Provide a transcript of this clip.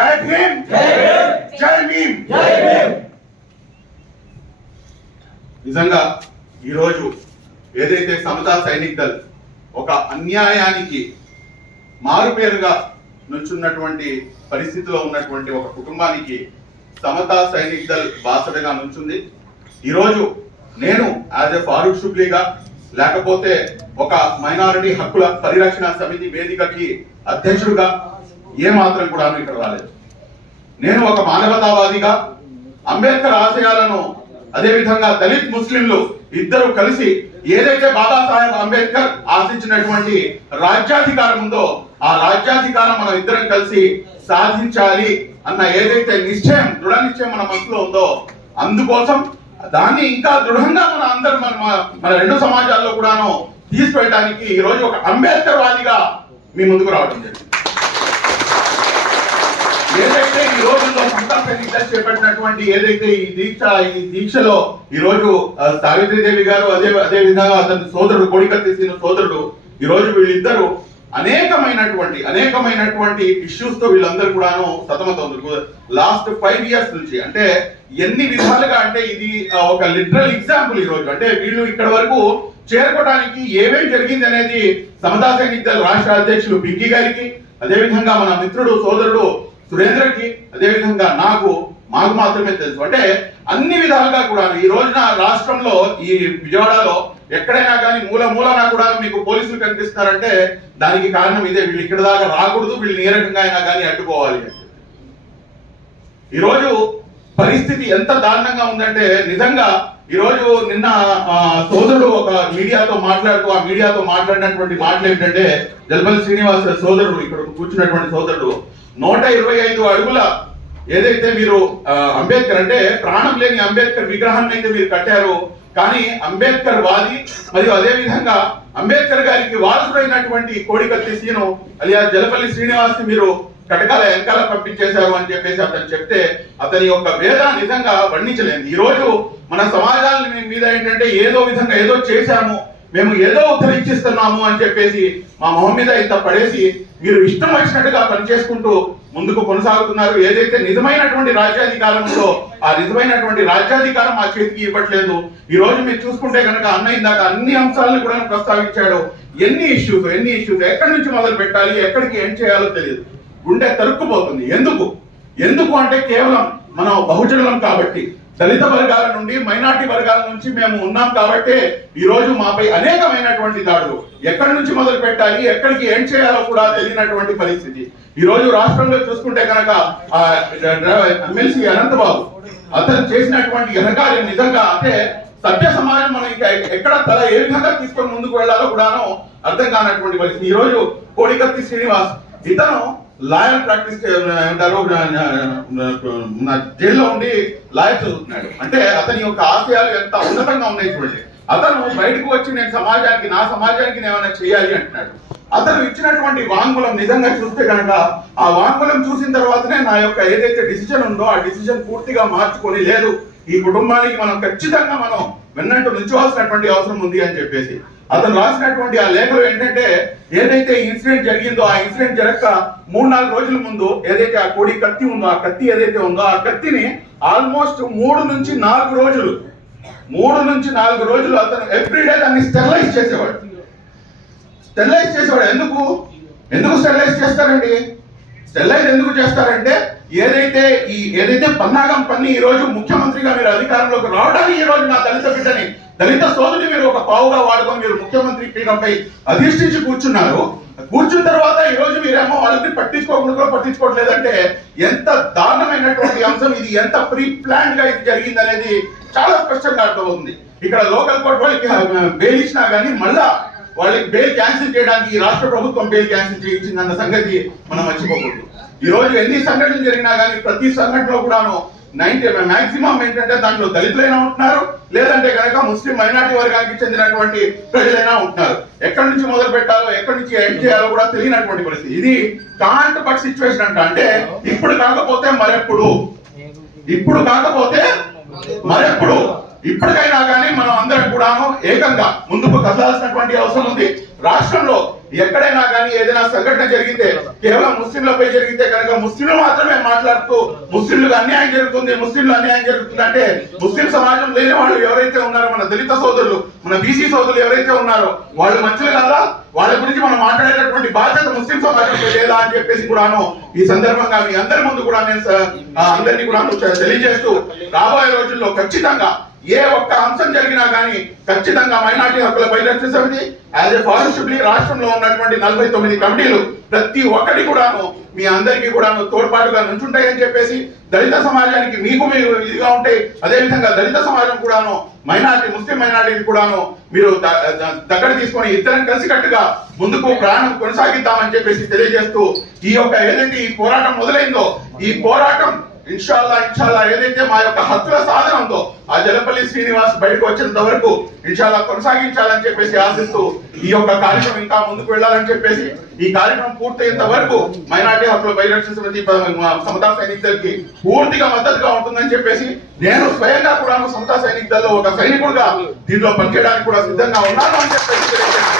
జై భీమ్ జై భీమ్ జై భీమ్ జై భీమ్. నిజంగా ఈరోజు ఏదైతే సమతా సైనిక్ దళ్ ఒక అన్యాయానికి మారుపేరుగా నుంచున్నటువంటి పరిస్థితిలో ఉన్నటువంటి ఒక కుటుంబానికి సమతా సైనిక్ దళ్ బాసటగా నుంచుంది. ఈరోజు నేను యాజ్ ఎ ఫారూక్ షుబ్లీగా లేకపోతే ఒక మైనారిటీ హక్కుల పరిరక్షణ సమితి వేదికకి అధ్యక్షుడిగా ఏమాత్రం కూడా ఇక్కడ రాలేదు. నేను ఒక మానవతావాదిగా అంబేద్కర్ ఆశయాలను అదేవిధంగా దళిత్ ముస్లింలు ఇద్దరు కలిసి ఏదైతే బాబాసాహెబ్ అంబేద్కర్ ఆశించినటువంటి రాజ్యాధికారం ఉందో ఆ రాజ్యాధికారం మనం ఇద్దరం కలిసి సాధించాలి అన్న ఏదైతే నిశ్చయం, దృఢ నిశ్చయం మన మనసులో ఉందో అందుకోసం దాన్ని ఇంకా దృఢంగా మన అందరం మన రెండు సమాజాల్లో కూడాను తీసుకెళ్ళడానికి ఈ రోజు ఒక అంబేద్కర్ వాదిగా మీ ముందుకు రావడం జరిగింది. ఏదైతే ఈ రోజుల్లో సమతా సైనిక్ దళ్ చేపట్టినటువంటి ఏదైతే ఈ దీక్షలో ఈ రోజు సావిత్రిదేవి గారు అదే విధంగా అతని సోదరుడు కోడికత్తి శ్రీను సోదరుడు ఈ రోజు వీళ్ళిద్దరూ అనేకమైనటువంటి ఇష్యూస్ తో వీళ్ళందరూ కూడాను సతమతమవుతారు. లాస్ట్ 5 years నుంచి అంటే ఎన్ని విధాలుగా అంటే ఇది ఒక లిటరల్ ఎగ్జాంపుల్. ఈ రోజు అంటే వీళ్ళు ఇక్కడ వరకు చేరుకోవడానికి ఏమేమి జరిగింది అనేది సమతా సైనిక్ దళ్ రాష్ట్ర అధ్యక్షులు పింకీ గారికి, అదేవిధంగా మన మిత్రుడు సోదరుడు సురేంద్రకి, అదేవిధంగా మాకు మాత్రమే తెలుసు. అంటే అన్ని విధాలుగా కూడా ఈ రోజున రాష్ట్రంలో ఈ విజయవాడలో ఎక్కడైనా కానీ మూలన కూడా మీకు పోలీసులు కనిపిస్తారంటే దానికి కారణం ఇదే. వీళ్ళు ఇక్కడ దాకా రాకూడదు, వీళ్ళని ఏ రకంగా అయినా కానీ అడ్డుకోవాలి అని. ఈరోజు పరిస్థితి ఎంత దారుణంగా ఉందంటే నిజంగా ఈరోజు నిన్న సోదరుడు ఒక మీడియాతో మాట్లాడుతూ ఆ మీడియాతో మాట్లాడినటువంటి మాటలు ఏంటంటే జలపల్లి శ్రీనివాస సోదరుడు ఇక్కడ కూర్చున్నటువంటి సోదరుడు 125 అడుగుల ఏదైతే మీరు అంబేద్కర్ అంటే ప్రాణం లేని అంబేద్కర్ విగ్రహాన్ని అయితే మీరు కట్టారు, కానీ అంబేద్కర్ వాది మరియు అదే విధంగా అంబేద్కర్ గారికి వారసుడైనటువంటి కోడికత్తి శ్రీను అలియా జలపల్లి శ్రీనివాస్ మీరు కటకాల వెనకాల పంపించేశారు అని చెప్పేసి అతను చెప్తే అతని యొక్క వేదన నిజంగా వర్ణించలేదు. ఈ రోజు మన సమాజాల మీద ఏంటంటే ఏదో విధంగా ఏదో చేశాము, మేము ఏదో ఉద్ధరించిస్తున్నాము అని చెప్పేసి మా మొహం మీద ఇంత పడేసి మీరు ఇష్టం వచ్చినట్టుగా పనిచేసుకుంటూ ముందుకు కొనసాగుతున్నారు. ఏదైతే నిజమైనటువంటి రాజ్యాధికారం ఉందో ఆ నిజమైనటువంటి రాజ్యాధికారం మా చేతికి ఇవ్వట్లేదు. ఈ రోజు మీరు చూసుకుంటే కనుక అన్న ఇందాక అన్ని అంశాలను కూడా ప్రస్తావించాడు. ఎన్ని ఇష్యూస్ ఎక్కడి నుంచి మొదలు పెట్టాలి, ఎక్కడికి ఏం చేయాలో తెలియదు, గుండె తరుక్కుపోతుంది. ఎందుకు అంటే కేవలం మనం బహుజనులం కాబట్టి, దళిత వర్గాల నుండి మైనార్టీ వర్గాల నుంచి మేము ఉన్నాం కాబట్టి ఈ రోజు మాపై అనేకమైనటువంటి దాడులు. ఎక్కడి నుంచి మొదలు పెట్టాలి, ఎక్కడికి ఏం చేయాలో కూడా తెలియనటువంటి పరిస్థితి. ఈ రోజు రాష్ట్రంలో చూసుకుంటే కనుక ఎమ్మెల్సీ అనంతబాబు అతను చేసినటువంటి ఘనకార్యం నిజంగా అంటే సభ్య సమాజం మనం ఇంకా ఎక్కడ తల ఏ విధంగా తీసుకొని ముందుకు వెళ్లాలో కూడాను అర్థం కానటువంటి పరిస్థితి. ఈ రోజు కోడికత్తి శ్రీనివాస్ ఇతను లాయర్ ప్రాక్టీస్ జైల్లో ఉండి లాయర్ చదువుతున్నాడు. అంటే అతని యొక్క ఆశయాలు ఎంత ఉన్నతంగా ఉన్నాయి చూడండి. అతను బయటకు వచ్చి నేను నా సమాజానికి ఏమైనా చేయాలి అంటున్నాడు. అతను ఇచ్చినటువంటి వాంగ్మూలం నిజంగా చూస్తే కనుక ఆ వాంగ్మూలం చూసిన తర్వాతనే నా యొక్క ఏదైతే డిసిజన్ ఉందో ఆ డిసిజన్ పూర్తిగా మార్చుకొని లేదు ఈ కుటుంబానికి మనం ఖచ్చితంగా మనం వెన్నట్టు నుంచోవాల్సినటువంటి అవసరం ఉంది అని చెప్పేసి అతను రాసినటువంటి ఆ లేఖలు ఏంటంటే ఏదైతే ఇన్సిడెంట్ జరిగిందో ఆ ఇన్సిడెంట్ జరగక 3-4 రోజుల ముందు ఏదైతే ఆ కోడి కత్తి ఉందో ఆ కత్తి ఏదైతే ఉందో ఆ కత్తిని ఆల్మోస్ట్ 3 నుంచి 4 రోజులు అతను ఎవ్రీడే దాన్ని స్టెరిలైజ్ చేసేవాడు. ఎందుకు స్టెరిలైజ్ చేస్తారండి? స్టెరిలైజ్ ఎందుకు చేస్తారంటే ఏదైతే పన్నాగం పన్ని ఈ రోజు ముఖ్యమంత్రిగా మీరు అధికారంలోకి రావడానికి ఈ రోజు నా దళిత బిడ్డని దళిత సోదరుని మీరు ఒక పావుగా వాడుకొని మీరు ముఖ్యమంత్రి పీఠంపై అధిష్ఠించి కూర్చున్న తర్వాత ఈ రోజు మీరేమో వాళ్ళని పట్టించుకోవట్లేదంటే ఎంత దారుణమైనటువంటి అంశం ఇది, ఎంత ప్రీ ప్లాన్ గా ఇది జరిగింది అనేది చాలా స్పష్టంగా అర్థమవుతుంది. ఇక్కడ లోకల్ కోర్టు వాళ్ళకి బెయిల్ ఇచ్చినా కానీ మళ్ళా వాళ్ళకి బెయిల్ క్యాన్సిల్ చేయడానికి ఈ రాష్ట్ర ప్రభుత్వం బెయిల్ క్యాన్సిల్ చేయించిందన్న సంగతి మనం మర్చిపోకూడదు. ఈ రోజు ఎన్ని సంఘటనలు జరిగినా కానీ ప్రతి సంఘటనలో కూడాను మాక్సిమం ఏంటంటే దాంట్లో దళితులైనా ఉంటున్నారు, లేదంటే కనుక ముస్లిం మైనార్టీ వర్గానికి చెందినటువంటి ప్రజలైనా ఉంటున్నారు. ఎక్కడి నుంచి మొదలు పెట్టాలో ఎక్కడి నుంచి ఎండ్ చేయాలో కూడా తెలియనటువంటి పరిస్థితి. ఇది కాంట్ బట్ సిచ్యువేషన్ అంటే ఇప్పుడు కాకపోతే మరెప్పుడు ఇప్పటికైనా కానీ మనం అందరం కూడాను ఏకంగా ముందుకు కదలాల్సినటువంటి అవసరం ఉంది. రాష్ట్రంలో ఎక్కడైనా కానీ ఏదైనా సంఘటన జరిగితే కేవలం ముస్లింలపై జరిగితే కనుక ముస్లింలు మాత్రమే మాట్లాడుతూ ముస్లింలకు అన్యాయం జరుగుతుంది, ముస్లింలు అన్యాయం జరుగుతుంది అంటే ముస్లిం సమాజం లేని వాళ్ళు ఎవరైతే ఉన్నారో మన దళిత సోదరులు, మన బీసీ సోదరులు ఎవరైతే ఉన్నారో వాళ్ళు మంచులు కదా, వాళ్ళ గురించి మనం మాట్లాడేటటువంటి బాధ్యత ముస్లిం సమాజంలో లేదా అని చెప్పేసి కూడాను ఈ సందర్భంగా మీ అందరి ముందు కూడా నేను అందరినీ కూడా తెలియజేస్తూ రాబోయే రోజుల్లో ఖచ్చితంగా ఏ ఒక్క అంశం జరిగినా కానీ ఖచ్చితంగా మైనార్టీ హక్కుల పరిరక్షణ సమితి యాజ్ ఏ ఫారెస్ట్లీ రాష్ట్రంలో ఉన్నటువంటి 49 కమిటీలు ప్రతి ఒక్కటి కూడాను మీ అందరికీ కూడాను తోడ్పాటుగా నుంచుంటాయని చెప్పేసి దళిత సమాజానికి మీకు ఇదిగా ఉంటాయి. అదే విధంగా దళిత సమాజం కూడాను మైనార్టీ ముస్లిం మైనార్టీని కూడాను మీరు దగ్గర తీసుకొని ఇద్దరం కలిసికట్టుగా ముందుకు ప్రాణం కొనసాగిద్దామని చెప్పేసి తెలియజేస్తూ ఈ యొక్క ఏదైతే ఈ పోరాటం మొదలైందో ఈ పోరాటం ఇన్షాల్లా ఏదైతే మా యొక్క హక్కుల సాధన ఉందో ఆ జలపల్లి శ్రీనివాస్ బయటకు వచ్చేంత వరకు ఇన్షాల్లా కొనసాగించాలని చెప్పేసి ఆశిస్తూ ఈ యొక్క కార్యక్రమం ఇంకా ముందుకు వెళ్ళాలని చెప్పేసి ఈ కార్యక్రమం పూర్తయ్యేంత వరకు మైనార్టీ హక్కుల పరిరక్షణ సమితి సమతా సైనిక్ దళకి పూర్తిగా మద్దతుగా ఉంటుందని చెప్పేసి నేను స్వయంగా కూడా సమతా సైనిక్ దళలో ఒక సైనికుడుగా దీంట్లో పనిచేయడానికి కూడా సిద్ధంగా ఉన్నాను అని చెప్పేసి